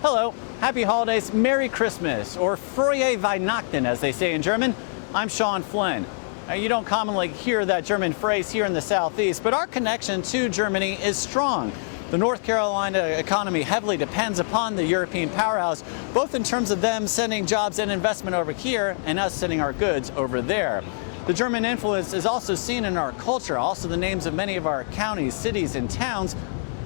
Hello, happy holidays, Merry Christmas, or Frohe Weihnachten as they say in German. I'm Sean Flynn. You don't commonly hear that German phrase here in the Southeast, but our connection to Germany is strong. The North Carolina economy heavily depends upon the European powerhouse, both in terms of them sending jobs and investment over here and us sending our goods over there. The German influence is also seen in our culture, also the names of many of our counties, cities, and towns,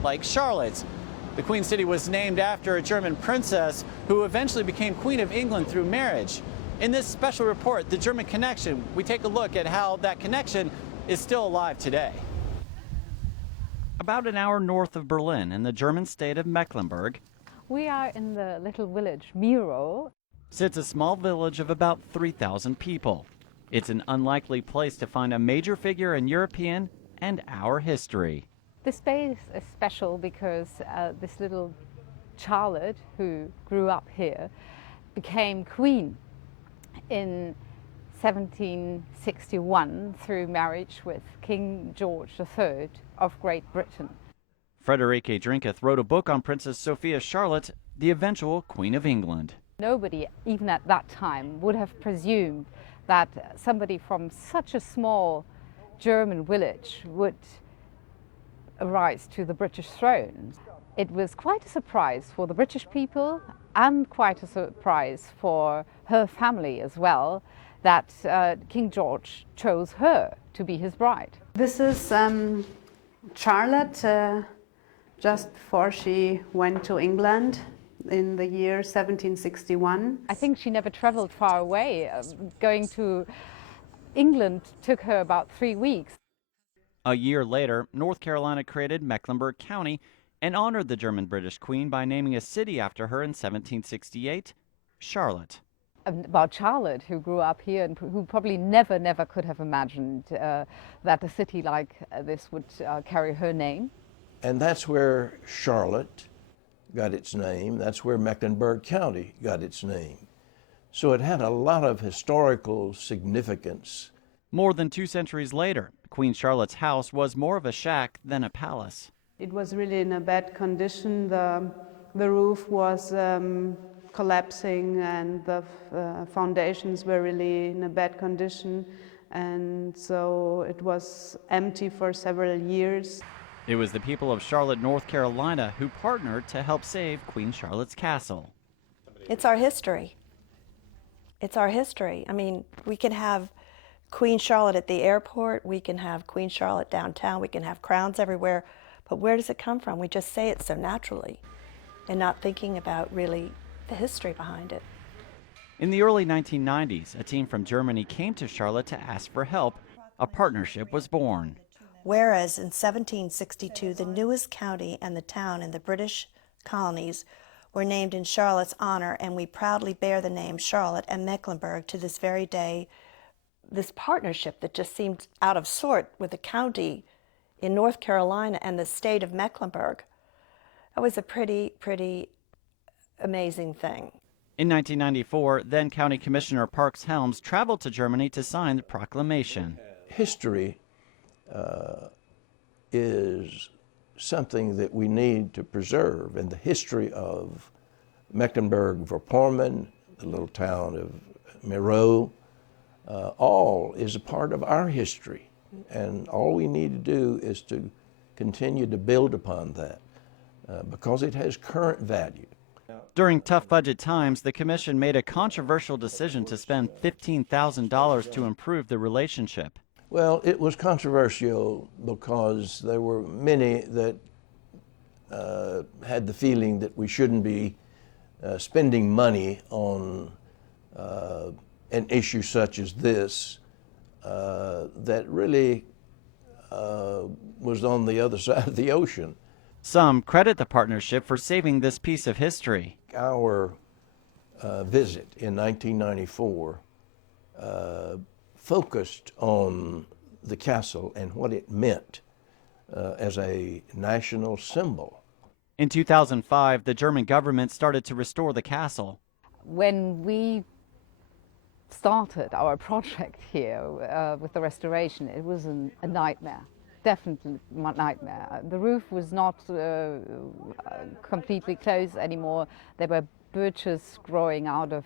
like Charlotte's. The Queen City was named after a German princess who eventually became Queen of England through marriage. In this special report, The German Connection, we take a look at how that connection is still alive today. About an hour north of Berlin in the German state of Mecklenburg, we are in the little village Mirow. Sits a small village of about 3,000 people. It's an unlikely place to find a major figure in European and our history. This space is special because this little Charlotte, who grew up here, became queen in 1761 through marriage with King George III of Great Britain. Friederike Drinketh wrote a book on Princess Sophia Charlotte, the eventual Queen of England. Nobody, even at that time, would have presumed that somebody from such a small German village would rise to the British throne. It was quite a surprise for the British people and quite a surprise for her family as well that King George chose her to be his bride. This is Charlotte just before she went to England in the year 1761. I think she never traveled far away. Going to England took her about 3 weeks. A year later, North Carolina created Mecklenburg County and honored the German-British Queen by naming a city after her in 1768, Charlotte. About Charlotte, who grew up here and who probably never could have imagined that a city like this would carry her name. And that's where Charlotte got its name. That's where Mecklenburg County got its name. So it had a lot of historical significance. More than 2 centuries later, Queen Charlotte's house was more of a shack than a palace. It was really in a bad condition. The roof was collapsing and the foundations were really in a bad condition, and so it was empty for several years. It was the people of Charlotte, North Carolina who partnered to help save Queen Charlotte's castle. It's our history. It's our history. I mean, we can have Queen Charlotte at the airport, we can have Queen Charlotte downtown, we can have crowns everywhere, but where does it come from? We just say it so naturally and not thinking about really the history behind it. In the early 1990s, a team from Germany came to Charlotte to ask for help. A partnership was born. Whereas in 1762, the newest county and the town in the British colonies were named in Charlotte's honor, and we proudly bear the name Charlotte and Mecklenburg to this very day. This partnership that just seemed out of sort with the county in North Carolina and the state of Mecklenburg, that was a pretty amazing thing. In 1994, then County Commissioner Parks Helms traveled to Germany to sign the proclamation. History is something that we need to preserve, and the history of Mecklenburg-Vorpommern, the little town of Mirow, all is a part of our history, and all we need to do is to continue to build upon that because it has current value. During tough budget times, the commission made a controversial decision to spend $15,000 to improve the relationship. Well, it was controversial because there were many that had the feeling that we shouldn't be spending money on an issue such as this that really was on the other side of the ocean. Some credit the partnership for saving this piece of history. Our visit in 1994 focused on the castle and what it meant as a national symbol. In 2005, the German government started to restore the castle. When we started our project here with the restoration, it was a nightmare. definitely a nightmare. The roof was not completely closed anymore. There were birches growing out of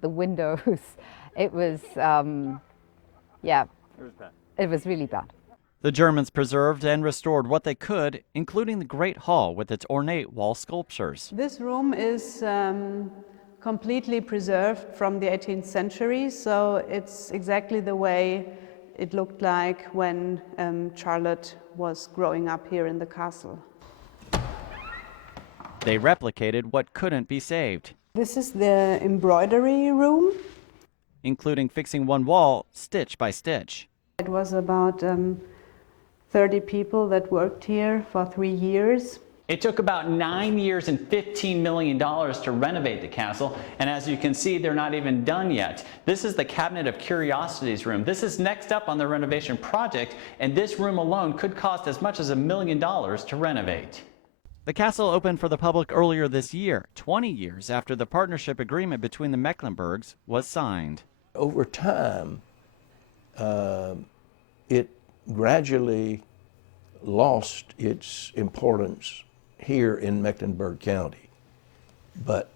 the windows. It was, yeah, it was really bad. The Germans preserved and restored what they could, including the Great Hall with its ornate wall sculptures. This room is completely preserved from the 18th century, so it's exactly the way it looked like when Charlotte was growing up here in the castle. They replicated what couldn't be saved, This is the embroidery room. including fixing one wall stitch by stitch. It was about 30 people that worked here for 3 years. It took about 9 years and $15 million to renovate the castle, and as you can see, they're not even done yet. This is the Cabinet of Curiosities room. This is next up on the renovation project, and this room alone could cost as much as $1 million to renovate. The castle opened for the public earlier this year, 20 years after the partnership agreement between the Mecklenburgs was signed. Over time, it gradually lost its importance here in Mecklenburg County. But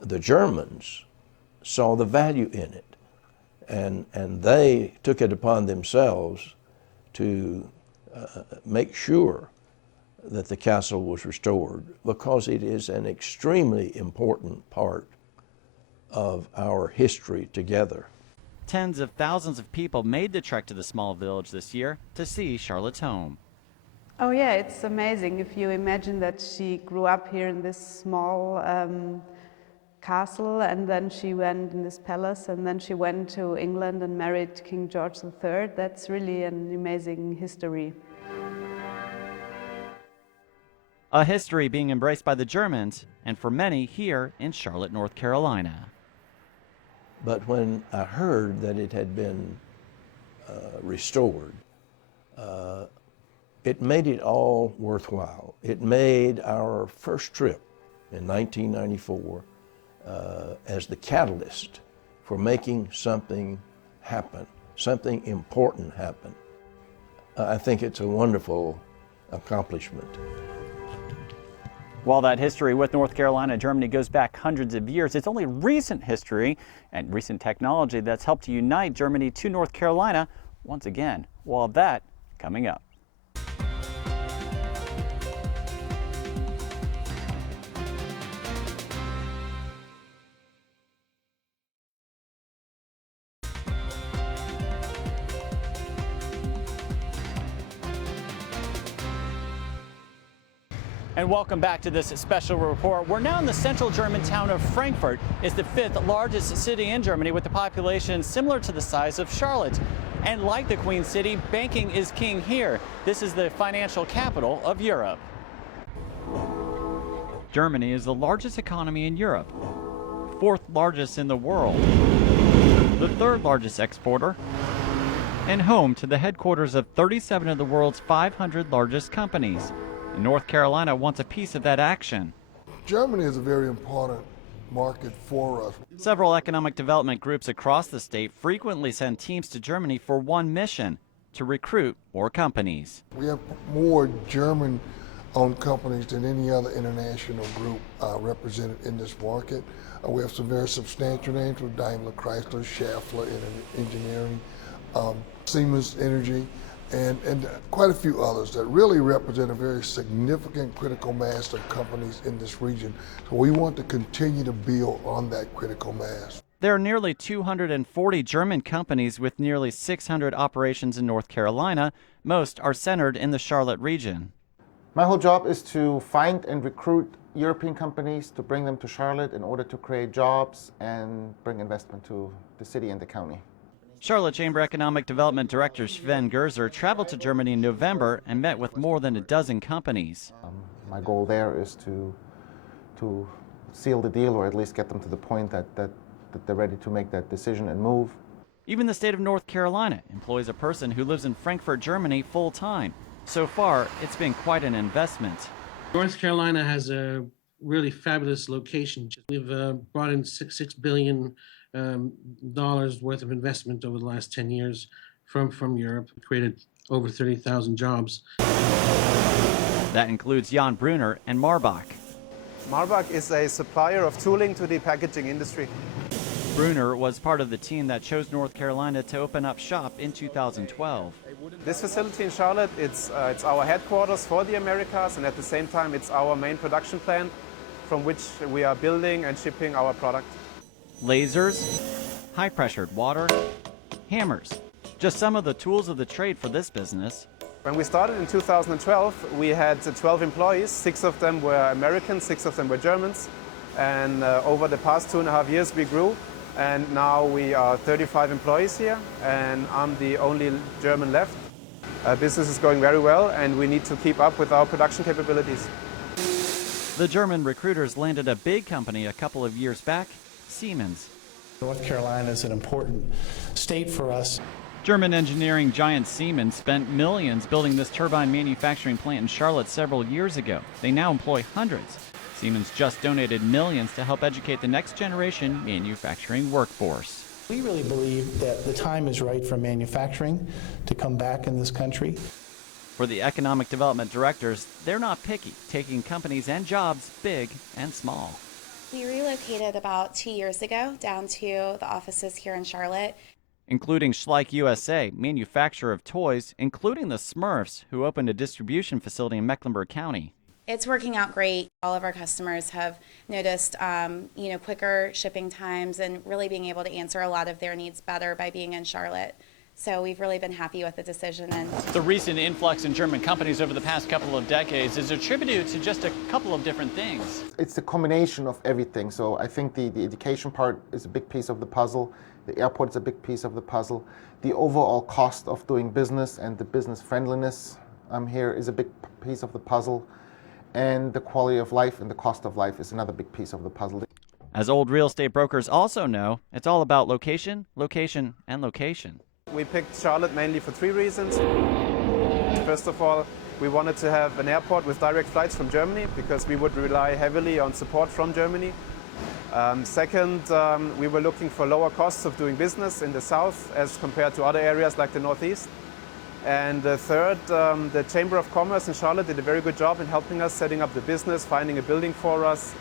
the Germans saw the value in it, and they took it upon themselves to make sure that the castle was restored, because it is an extremely important part of our history together. Tens of thousands of people made the trek to the small village this year to see Charlotte's home. Oh yeah, it's amazing if you imagine that she grew up here in this small castle, and then she went in this palace, and then she went to England and married King George III. That's really an amazing history. A history being embraced by the Germans and for many here in Charlotte, North Carolina. But when I heard that it had been restored, it made it all worthwhile. It made our first trip in 1994 as the catalyst for making something happen, something important happen. I think it's a wonderful accomplishment. While that history with North Carolina and Germany goes back hundreds of years, it's only recent history and recent technology that's helped to unite Germany to North Carolina once again. All of that coming up. And welcome back to this special report. We're now in the central German town of Frankfurt. It's the 5th largest city in Germany, with a population similar to the size of Charlotte. And like the Queen City, banking is king here. This is the financial capital of Europe. Germany is the largest economy in Europe, 4th largest in the world, the 3rd largest exporter, and home to the headquarters of 37 of the world's 500 largest companies. And North Carolina wants a piece of that action. Germany is a very important market for us. Several economic development groups across the state frequently send teams to Germany for one mission: to recruit more companies. We have more German-owned companies than any other international group represented in this market. We have some very substantial names with Daimler, Chrysler, Schaeffler in engineering, Siemens Energy, and quite a few others that really represent a very significant critical mass of companies in this region. So we want to continue to build on that critical mass. There are nearly 240 German companies with nearly 600 operations in North Carolina. Most are centered in the Charlotte region. My whole job is to find and recruit European companies to bring them to Charlotte in order to create jobs and bring investment to the city and the county. Charlotte Chamber Economic Development Director Sven Gerzer traveled to Germany in November and met with more than a dozen companies. My goal there is to seal the deal, or at least get them to the point that they're ready to make that decision and move. Even the state of North Carolina employs a person who lives in Frankfurt, Germany full-time. So far, it's been quite an investment. North Carolina has a really fabulous location. We've brought in $6 billion worth of investment over the last 10 years from Europe. Created over 30,000 jobs. That includes Jan Brunner and Marbach. Marbach is a supplier of tooling to the packaging industry. Brunner was part of the team that chose North Carolina to open up shop in 2012. This facility in Charlotte, it's our headquarters for the Americas, and at the same time it's our main production plant from which we are building and shipping our product. Lasers, high-pressured water, hammers. Just some of the tools of the trade for this business. When we started in 2012, we had 12 employees. 6 of them were Americans, 6 of them were Germans. And over the past 2.5 years we grew, and now we are 35 employees here, and I'm the only German left. Business is going very well, and we need to keep up with our production capabilities. The German recruiters landed a big company a couple of years back, Siemens. North Carolina is an important state for us. German engineering giant Siemens spent millions building this turbine manufacturing plant in Charlotte several years ago. They now employ hundreds. Siemens just donated millions to help educate the next generation manufacturing workforce. We really believe that the time is right for manufacturing to come back in this country. For the economic development directors, they're not picky, taking companies and jobs big and small. We relocated about 2 years ago down to the offices here in Charlotte. Including Schleich USA, manufacturer of toys, including the Smurfs, who opened a distribution facility in Mecklenburg County. It's working out great. All of our customers have noticed, quicker shipping times and really being able to answer a lot of their needs better by being in Charlotte. So we've really been happy with the decision. And the recent influx in German companies over the past couple of decades is attributed to just a couple of different things. It's the combination of everything. So I think the education part is a big piece of the puzzle. The airport is a big piece of the puzzle. The overall cost of doing business and the business friendliness here is a big piece of the puzzle. And the quality of life and the cost of life is another big piece of the puzzle. As old real estate brokers also know, it's all about location, location, and location. We picked Charlotte mainly for 3 reasons. First of all, we wanted to have an airport with direct flights from Germany because we would rely heavily on support from Germany. Second, we were looking for lower costs of doing business in the south as compared to other areas like the northeast. And third, the Chamber of Commerce in Charlotte did a very good job in helping us setting up the business, finding a building for us.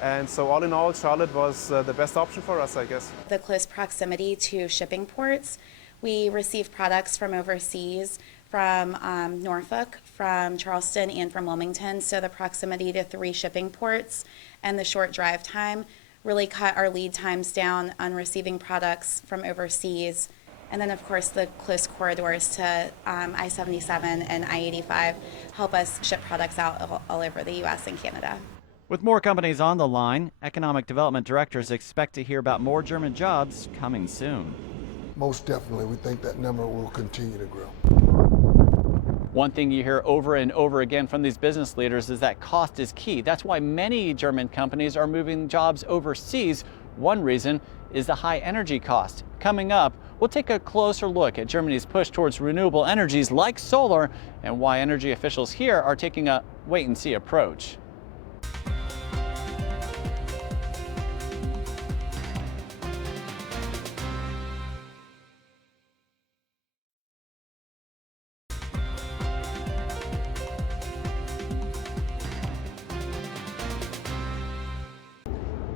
And so all in all, Charlotte was the best option for us, I guess. the close proximity to shipping ports. We receive products from overseas, from Norfolk, from Charleston, and from Wilmington. So the proximity to 3 shipping ports and the short drive time really cut our lead times down on receiving products from overseas. And then, of course, the close corridors to I-77 and I-85 help us ship products out all over the U.S. and Canada. With more companies on the line, economic development directors expect to hear about more German jobs coming soon. Most definitely, we think that number will continue to grow. One thing you hear over and over again from these business leaders is that cost is key. That's why many German companies are moving jobs overseas. One reason is the high energy cost. Coming up, we'll take a closer look at Germany's push towards renewable energies like solar and why energy officials here are taking a wait-and-see approach.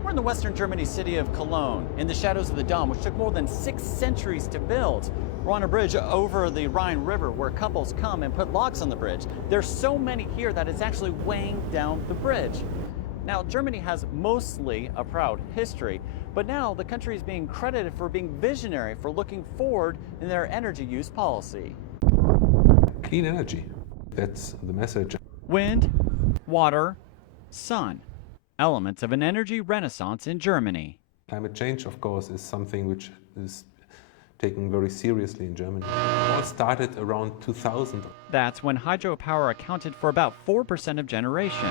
We're in the western Germany city of Cologne, in the shadows of the Dom, which took more than 6 centuries to build. We're on a bridge over the Rhine River where couples come and put logs on the bridge. There's so many here that it's actually weighing down the bridge. Now, Germany has mostly a proud history, but now the country is being credited for being visionary, for looking forward in their energy use policy. Clean energy, that's the message. Wind, water, sun. Elements of an energy renaissance in Germany. Climate change, of course, is something which is taken very seriously in Germany. It all started around 2000. That's when hydropower accounted for about 4% of generation.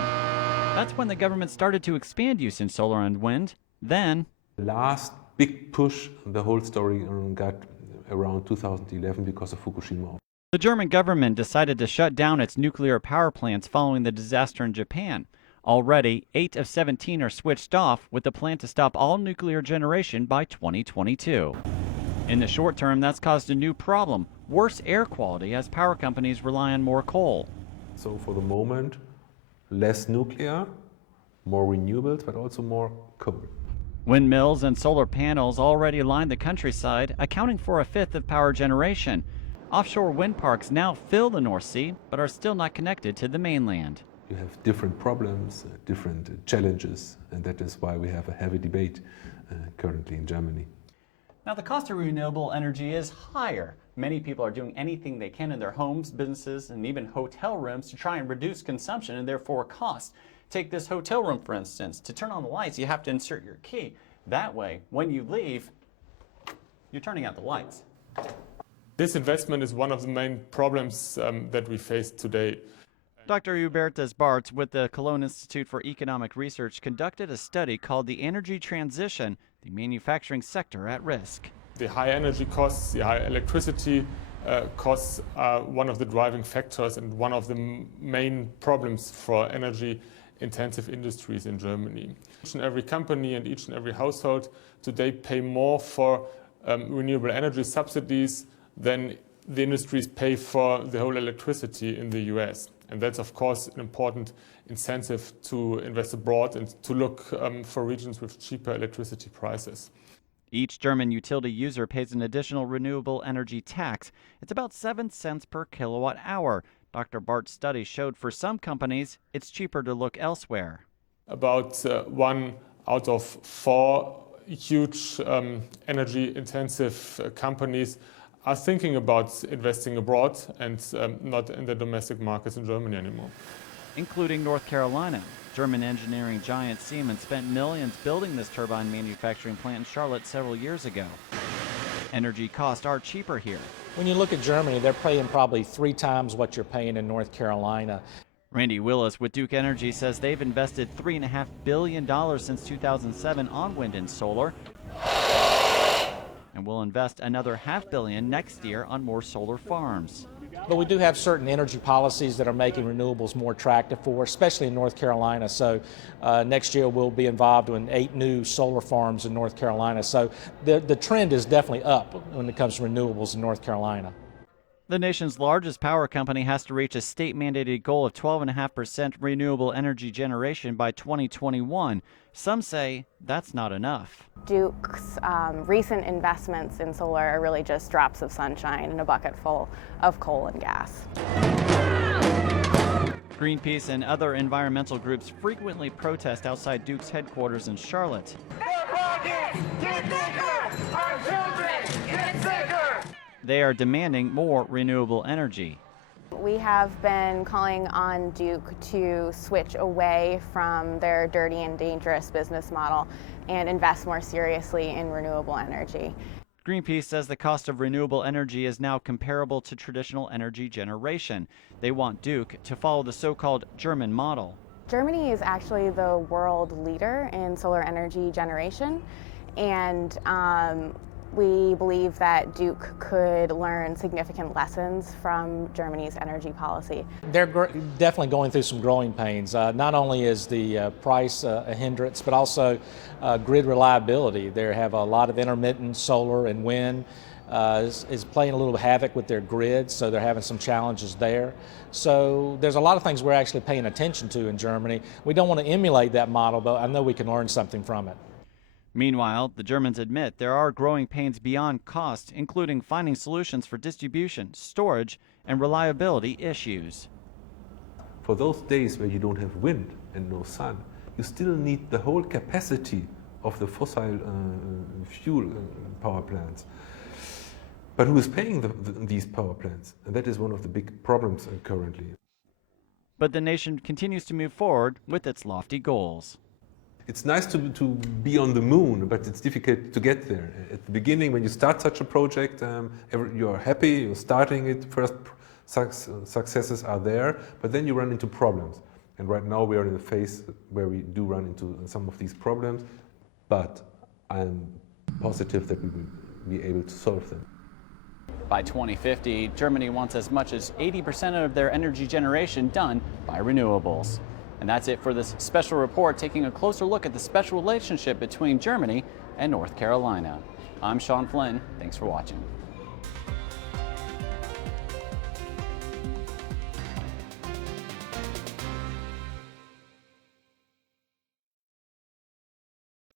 That's when the government started to expand use in solar and wind. Then, the last big push, the whole story got around 2011 because of Fukushima. the German government decided to shut down its nuclear power plants following the disaster in Japan. Already, 8 of 17 are switched off, with the plan to stop all nuclear generation by 2022. In the short term, that's caused a new problem, worse air quality as power companies rely on more coal. So for the moment, less nuclear, more renewables, but also more coal. Windmills and solar panels already line the countryside, accounting for a fifth of power generation. Offshore wind parks now fill the North Sea, but are still not connected to the mainland. You have different problems, different challenges, and that is why we have a heavy debate currently in Germany. Now, the cost of renewable energy is higher. Many people are doing anything they can in their homes, businesses, and even hotel rooms to try and reduce consumption and therefore cost. Take this hotel room, for instance. To turn on the lights, you have to insert your key. That way, when you leave, you're turning out the lights. This investment is one of the main problems that we face today. Dr. Hubertus Bartz with the Cologne Institute for Economic Research conducted a study called The Energy Transition, the Manufacturing Sector at Risk. The high energy costs, the high electricity costs are one of the driving factors and one of the main problems for energy-intensive industries in Germany. Each and every company and each and every household today pay more for renewable energy subsidies than the industries pay for the whole electricity in the US. And that's, of course, an important incentive to invest abroad and to look for regions with cheaper electricity prices. Each German utility user pays an additional renewable energy tax. It's about 7 cents per kilowatt hour. Dr. Bart's study showed for some companies, it's cheaper to look elsewhere. About 1 out of 4 huge energy-intensive companies are thinking about investing abroad and not in the domestic markets in Germany anymore. Including North Carolina. German engineering giant Siemens spent millions building this turbine manufacturing plant in Charlotte several years ago. Energy costs are cheaper here. When you look at Germany, they're paying probably 3 times what you're paying in North Carolina. Randy Willis with Duke Energy says they've invested $3.5 billion since 2007 on wind and solar, and will invest another $500 million next year on more solar farms. But we do have certain energy policies that are making renewables more attractive for us, especially in North Carolina. So next year we'll be involved in 8 new solar farms in North Carolina. So the trend is definitely up when it comes to renewables in North Carolina. The nation's largest power company has to reach a state-mandated goal of 12.5% renewable energy generation by 2021. Some say that's not enough. Duke's recent investments in solar are really just drops of sunshine in a bucket full of coal and gas. Greenpeace and other environmental groups frequently protest outside Duke's headquarters in Charlotte. They are demanding more renewable energy. We have been calling on Duke to switch away from their dirty and dangerous business model and invest more seriously in renewable energy. Greenpeace says the cost of renewable energy is now comparable to traditional energy generation. They want Duke to follow the so-called German model. Germany is actually the world leader in solar energy generation, and we believe that Duke could learn significant lessons from Germany's energy policy. They're definitely going through some growing pains. Not only is the price a hindrance, but also grid reliability. They have a lot of intermittent solar and wind is playing a little havoc with their grid, so they're having some challenges there. So there's a lot of things we're actually paying attention to in Germany. We don't want to emulate that model, but I know we can learn something from it. Meanwhile, the Germans admit there are growing pains beyond cost, including finding solutions for distribution, storage, and reliability issues. For those days where you don't have wind and no sun, you still need the whole capacity of the fossil fuel power plants. But who is paying these power plants? And that is one of the big problems currently. But the nation continues to move forward with its lofty goals. It's nice to be on the moon, but it's difficult to get there. At the beginning, when you start such a project, you're happy, you're starting it, first successes are there, but then you run into problems. And right now we are in a phase where we do run into some of these problems, but I'm positive that we will be able to solve them. By 2050, Germany wants as much as 80% of their energy generation done by renewables. And that's it for this special report, taking a closer look at the special relationship between Germany and North Carolina. I'm Sean Flynn. Thanks for watching.